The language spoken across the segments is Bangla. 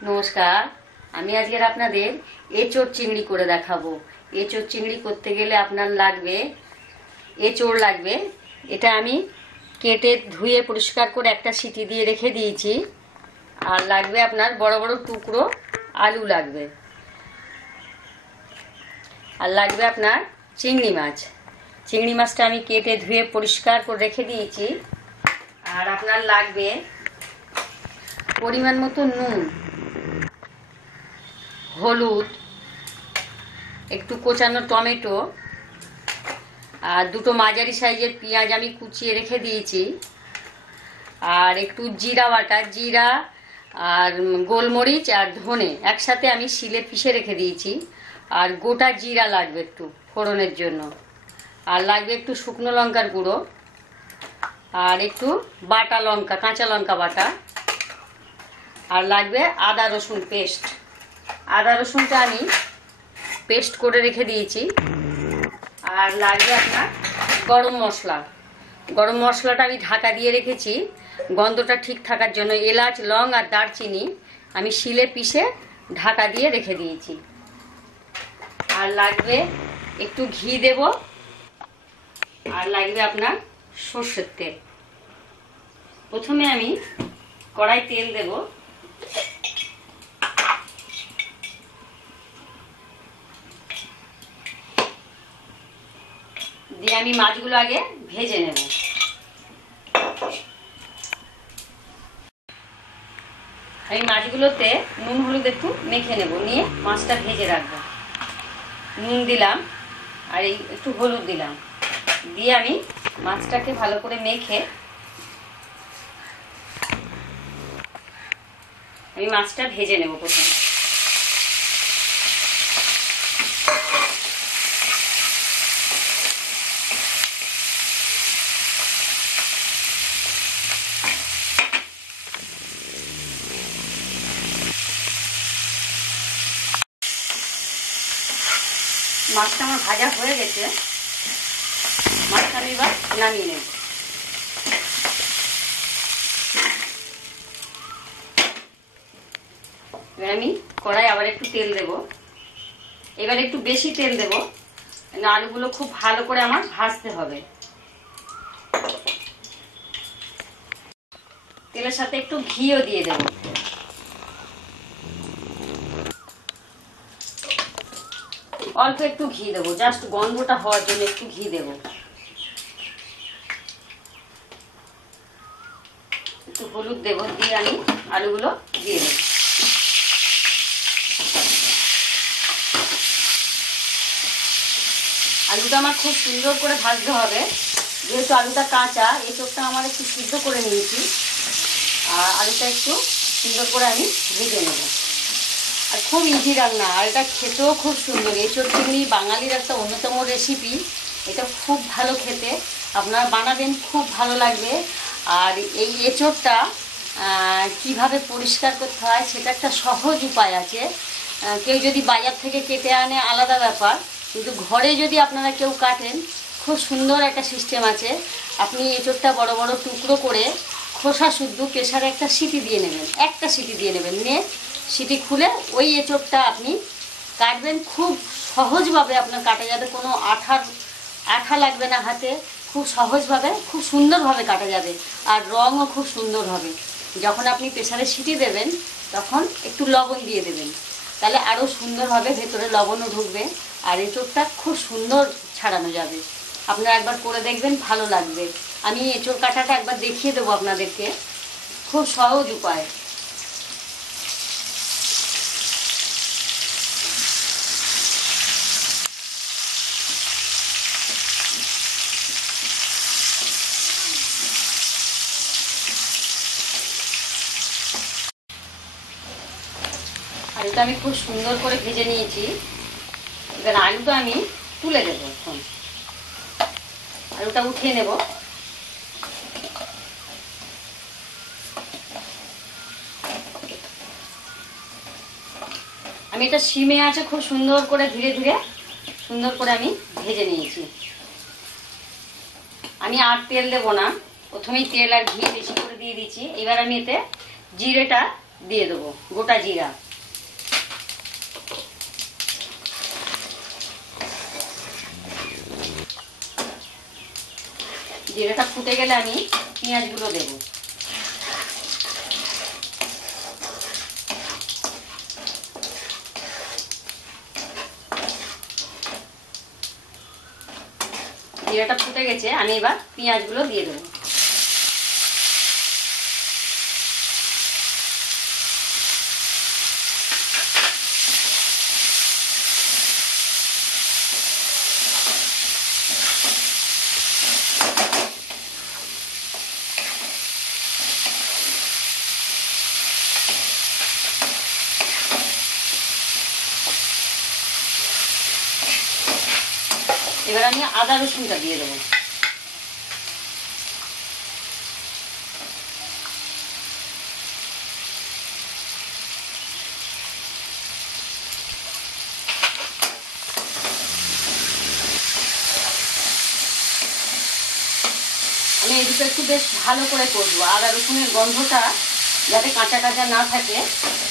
নমস্কার। আমি আজকে আপনাদের এঁচোড় চিংড়ি করে দেখাবো। এঁচোড় চিংড়ি করতে গেলে আপনার লাগবে এঁচোড় লাগবে। এটা আমি কেটে ধুয়ে পরিষ্কার করে একটা সিটি দিয়ে রেখে দিয়েছি। আর লাগবে আপনার বড় বড় টুকরো আলু লাগবে। আর লাগবে আপনার চিংড়ি মাছ। চিংড়ি মাছটা আমি কেটে ধুয়ে পরিষ্কার করে রেখে দিয়েছি। আর আপনার লাগবে পরিমাণ মতো নুন, হলুদ, একটু কোচানো টমেটো, আর দুটো মাঝারি সাইজের পেঁয়াজ আমি কুচিয়ে রেখে দিয়েছি। আর একটু জিরা বাটা, জিরা আর গোলমরিচ আর ধনে একসাথে আমি শিলে পিষে রেখে দিয়েছি। আর গোটা জিরা লাগবে একটু ফোড়নের জন্য। আর লাগবে একটু শুকনো লঙ্কার গুঁড়ো, আর একটু বাটা লঙ্কা, কাঁচা লঙ্কা বাটা। আর লাগবে আদা রসুন পেস্ট। আদা রসুনটা আমি পেস্ট করে রেখে দিয়েছি। আর লাগবে আপনার গরম মশলা। গরম মশলাটা আমি ঢাকা দিয়ে রেখেছি গন্ধটা ঠিক থাকার জন্য। এলাচ, লং আর দারচিনি আমি শিলে পিষে ঢাকা দিয়ে রেখে দিয়েছি। আর লাগবে একটু ঘি দেব। আর লাগবে আপনার সর্ষের তেল। প্রথমে আমি কড়াই তেল দেব। দিয়ে আমি মাছগুলো আগে ভেজে নেব। আমি মাছগুলোতে নুন হলুদ একটু মেখে নেব, নিয়ে মাছটা ভেজে রাখবো। নুন দিলাম আর এই একটু হলুদ দিলাম, দিয়ে আমি মাছটাকে ভালো করে মেখে আমি মাছটা ভেজে নেব প্রথমে। মাছটা আমার ভাজা হয়ে গেছে। মাছটা আমি এবার নামিয়ে নেব। এবার আমি কড়াই আবার একটু তেল দেব। এবার একটু বেশি তেল দেব, আলুগুলো খুব ভালো করে আমার ভাজতে হবে। তেলের সাথে একটু ঘিও দিয়ে দেব। অল্প একটু ঘি দেবো, জাস্ট গন্ধটা হওয়ার জন্য একটু ঘি দেব। একটু হলুদ দেব, দিয়ে আমি আলুগুলো দিয়ে দেব। আলুটা আমার খুব সুন্দর করে ভাজতে হবে, যেহেতু আলুটা কাঁচা। এঁচোড়টা আমার একটু সিদ্ধ করে নিয়েছি। আর আলুটা একটু সুন্দর করে আমি ভেজে নেব। আর খুব ইজি রান্না, আর এটা খেতেও খুব সুন্দর। এঁচোড় চিংড়ি বাঙালির একটা অন্যতম রেসিপি। এটা খুব ভালো খেতে, আপনারা বানাবেন, খুব ভালো লাগবে। আর এই এঁচোড়টা কিভাবে পরিষ্কার করতে হয় সেটা একটা সহজ উপায় আছে। কেউ যদি বাজার থেকে কেটে আনে আলাদা ব্যাপার, কিন্তু ঘরে যদি আপনারা কেউ কাটেন, খুব সুন্দর একটা সিস্টেম আছে। আপনি এঁচোড়টা বড় বড় টুকরো করে খোসা শুদ্ধ প্রেসারে একটা সিটি দিয়ে নেবেন, একটা সিটি দিয়ে নেবেন, নিয়ে সিটি খুলে ওই এঁচোড়টা আপনি কাটবেন। খুব সহজভাবে আপনার কাটা যাবে, কোনো আঠা লাগবে না হাতে। খুব সহজভাবে, খুব সুন্দরভাবে কাটা যাবে। আর রঙও খুব সুন্দর হবে। যখন আপনি প্রেসারে সিটি দেবেন তখন একটু লবণ দিয়ে দেবেন, তাহলে আরও সুন্দরভাবে ভেতরে লবণও ঢুকবে। আর এঁচোড়টা খুব সুন্দর ছাড়ানো যাবে। আপনারা একবার করে দেখবেন, ভালো লাগবে। আমি এঁচোড় কাটাটা একবার দেখিয়ে দেবো আপনাদেরকে, খুব সহজ উপায়। আর এটা আমি খুব সুন্দর করে ভেজে নিয়েছি। এবার আলুটা আমি তুলে দেবো। এখন আলুটা উঠিয়ে নেব। আমি এটা সিমে আছে, খুব সুন্দর করে ধীরে ধীরে সুন্দর করে আমি ভেজে নিয়েছি। আমি আর তেল দেবো না, প্রথমেই তেল আর ঘি বেশি করে দিয়ে দিচ্ছি। এবার আমি এতে জিরেটা দিয়ে দেবো গোটা জিরা। জিরাটা ফুটে গেলে আমি পেঁয়াজগুলো দেবো। জিরাটা ফুটে গেছে, আমি এবার পেঁয়াজগুলো দিয়ে দেবো। এবার আমি আদা রসুনটা দিয়ে দেবো। আমি এই দুটো একটু বেশ ভালো করে করবো, আদা রসুনের গন্ধটা যাতে কাঁচা কাঁচা না থাকে,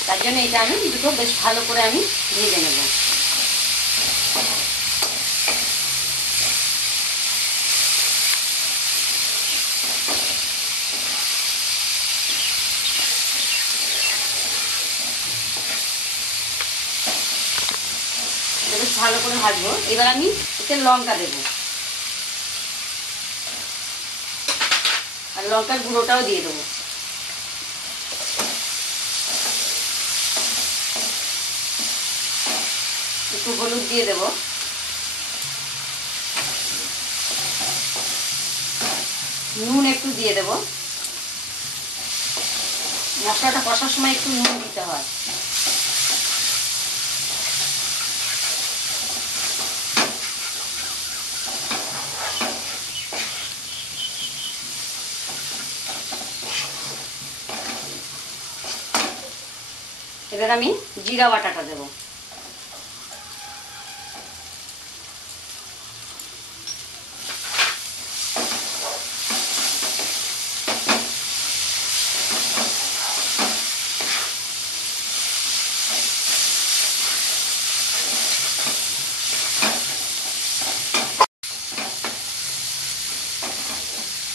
তার জন্য এটা আমি দুটো বেশ ভালো করে আমি ভেজে নেব। বেশ ভালো করে ভাজবো। এবার আমি এতে লঙ্কা দেবো, আর লঙ্কার গুঁড়োটাও দিয়ে দেবো। একটু হলুদ দিয়ে দেবো, নুন একটু দিয়ে দেবো। মশলাটা কষার সময় একটু নুন দিতে হয়। এবার আমি জিরা বাটাটা দেবো।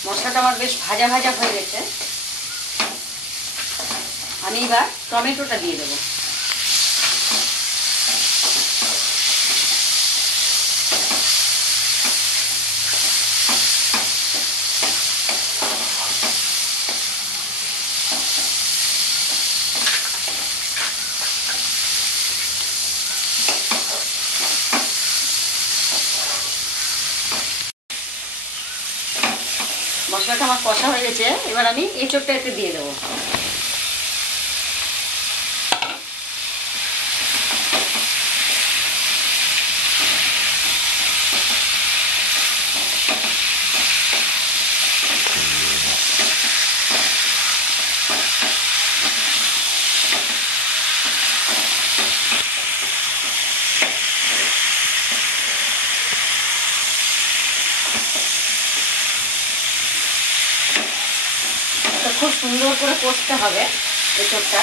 মশলাটা আমার বেশ ভাজা ভাজা হয়ে গেছে, আমি এবার টমেটোটা দিয়ে দেবো। মশলাটা আমার কষা হয়ে গেছে, এবার আমি এঁচোড়টা একটু দিয়ে দেবো। খুব সুন্দর করে কষতে হবে এঁচোড়টা।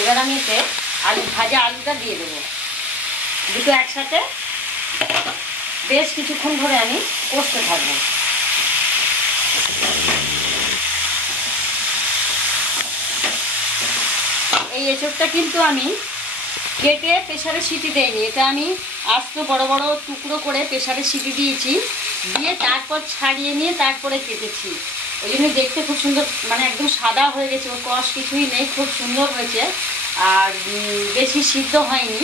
এবার আমি এতে ভাজা আলুটা দিয়ে দেবো। দুটো একসাথে বেশ কিছুক্ষণ ধরে আমি কষতে থাকবো। এই এঁচোড়টা কিন্তু আমি কেটে প্রেসারে সিটি দেয়নি, এটা আমি আস্ত বড় বড় টুকরো করে প্রেসারে সিটি দিয়েছি, দিয়ে তারপর ছাড়িয়ে নিয়ে তারপরে কেটেছি। ওই জন্য দেখতে খুব সুন্দর, মানে একদম সাদা হয়ে গেছে, ওর কষ কিছুই নেই, খুব সুন্দর হয়েছে। আর বেশি সিদ্ধ হয়নি,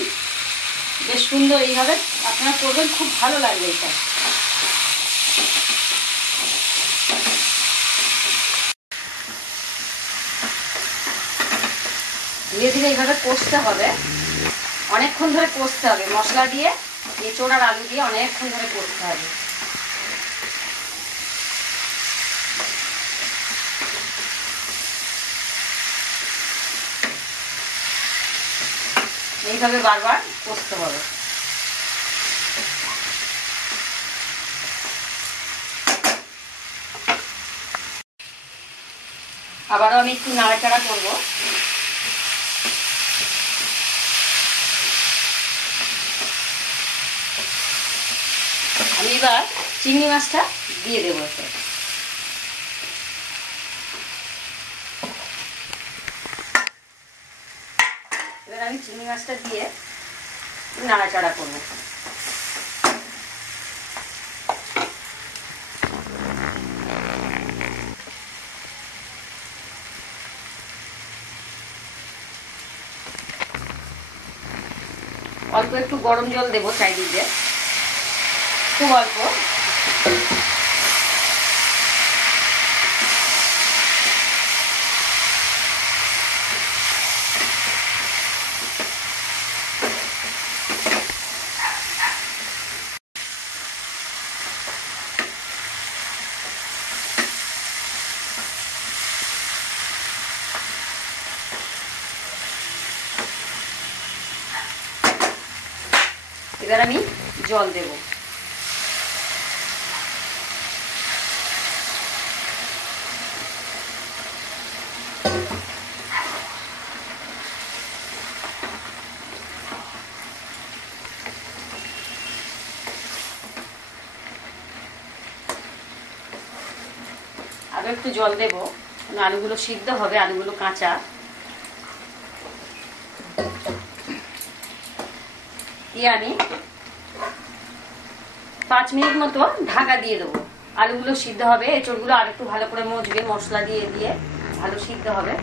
বেশ সুন্দর। এইভাবে আপনারা করবেন, খুব ভালো লাগবে এটা। ধীরে ধীরে এইভাবে কষতে হবে, অনেকক্ষণ ধরে কষতে হবে। মশলা দিয়ে এঁচোড় আর আলু দিয়ে অনেকক্ষণ ধরে কষতে হবে। এইভাবে বারবার কষতে হবে। আবারও আমি একটু নাড়াচাড়া করব। আমি এবার চিংড়ি মাছটা দিয়ে দেবো এতে। এবার আমি চিংড়ি মাছটা দিয়ে নাড়াচাড়া করবো। অল্প একটু গরম জল দেবো চারিদিকে, খুব অল্প। এবার আমি জল দেব। আরো একটু জল দেবো, আলুগুলো সিদ্ধ হবে, আলুগুলো কাঁচা। দিয়ে আমি 5 মিনিট মতো ঢাকা দিয়ে দেবো। আলুগুলো সিদ্ধ হবে, এঁচড়গুলো আর একটু ভালো করে মজবে, মশলা দিয়ে দিয়ে ভালো সিদ্ধ হবে।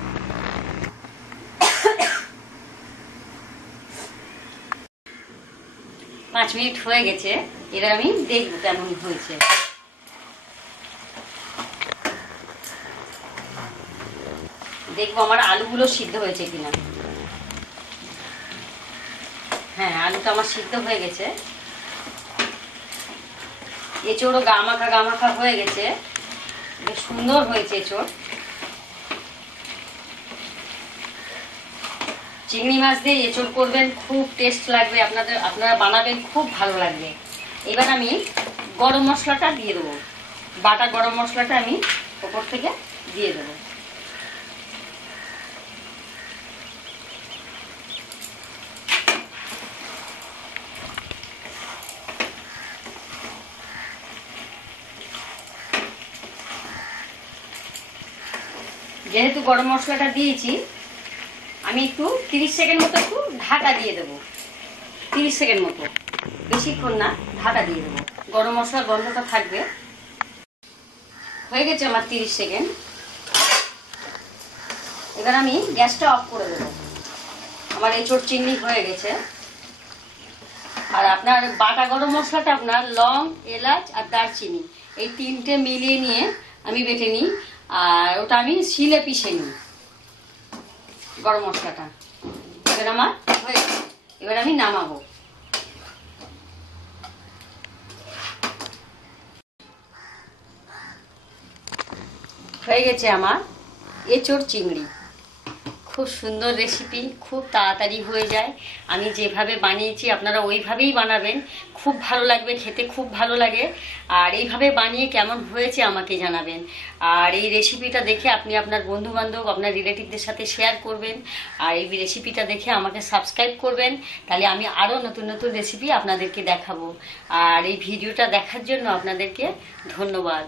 5 মিনিট হয়ে গেছে, এবার আমি দেখবো কেমন হয়েছে। দেখবো আমার আলুগুলো সিদ্ধ হয়েছে কিনা। হ্যাঁ, আলুটা আমার সিদ্ধ হয়ে গেছে। এঁচড়ও গামাখা গামাখা হয়ে গেছে, বেশ সুন্দর হয়েছে এঁচড়। চিংড়ি মাছ দিয়ে এঁচড় করবেন, খুব টেস্ট লাগবে, আপনারা বানাবেন, খুব ভালো লাগবে। এবার আমি গরম মশলাটা দিয়ে দেবো, বাটা গরম মশলাটা আমি ওপর থেকে দিয়ে দেবো। যেহেতু গরম মশলাটা দিয়েছি, আমি একটু 30 সেকেন্ড মতো একটু ঢাকা দিয়ে দেবো। 30 সেকেন্ড মতো, বেশিক্ষণ না, ঢাকা দিয়ে দেবো, গরম মশলার গন্ধটা থাকবে। হয়ে গেছে আমার 30 সেকেন্ড। এবার আমি গ্যাসটা অফ করে দেবো। আমার এঁচড় চিংড়ি হয়ে গেছে। আর আপনার বাটা গরম মশলাটা আপনার লং, এলাচ আর দারচিনি এই 3টে মিলিয়ে নিয়ে আমি বেটে নিই, আর ওটা আমি শিলে পিষে নিই গরম মশলাটা। এবার আমার হয়ে গেছে, এবার আমি নামাবো। হয়ে গেছে আমার এঁচড় চিংড়ি। খুব সুন্দর রেসিপি, খুব তাড়াতাড়ি হয়ে যায়। আমি যেভাবে বানিয়েছি আপনারা ওইভাবেই বানাবেন, খুব ভালো লাগবে, খেতে খুব ভালো লাগে। আর এইভাবে বানিয়ে কেমন হয়েছে আমাকে জানাবেন। আর এই রেসিপিটা দেখে আপনি আপনার বন্ধুবান্ধব, আপনার রিলেটিভদের সাথে শেয়ার করবেন। আর এই রেসিপিটা দেখে আমাকে সাবস্ক্রাইব করবেন, তাহলে আমি আরও নতুন নতুন রেসিপি আপনাদেরকে দেখাবো। আর এই ভিডিওটা দেখার জন্য আপনাদেরকে ধন্যবাদ।